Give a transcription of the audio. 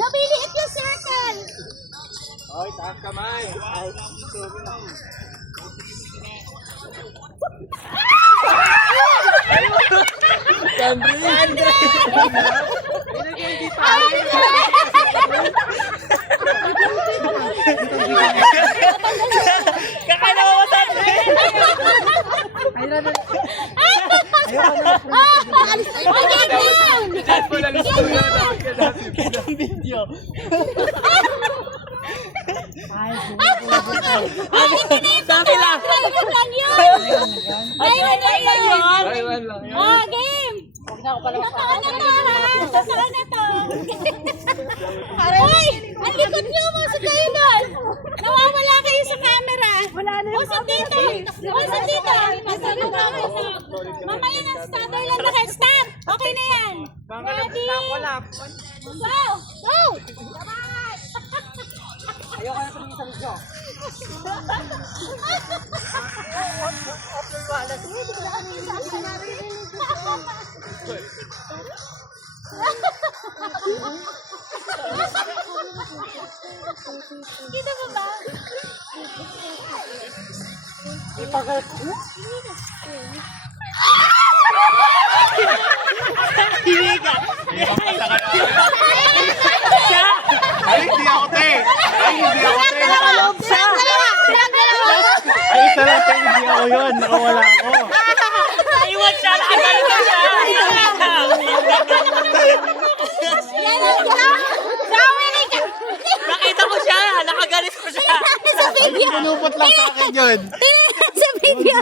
Nabiliit yung circle. Oy, taas kamay. Ay, Video. Sabi lang. Ayun lang yun. Ayun lang yun. Taiwan lang. Oh, game. Nasaan na to, ha? Nasaan na to? Uy, ang likod niyo mo sa kayo doon. Nawawala kayo sa camera. Wala na yung camera. O, sa dito. Mamaya na, standby lang na. Start. Okay na yan. Ready? Go. Go. Ayoko na tumingin sa video. Kita mo ba? Ipagal ko? Ay, hindi ako, te. Ay, hindi ako, te. Ay, isa lang, te. Hindi ako yun. Nakawala ako. Iwan siya! Nakagalit na siya! Nakita ko siya! Nakagalit ko siya! Sa video. Pinupot lang sa akin yun. Sa video.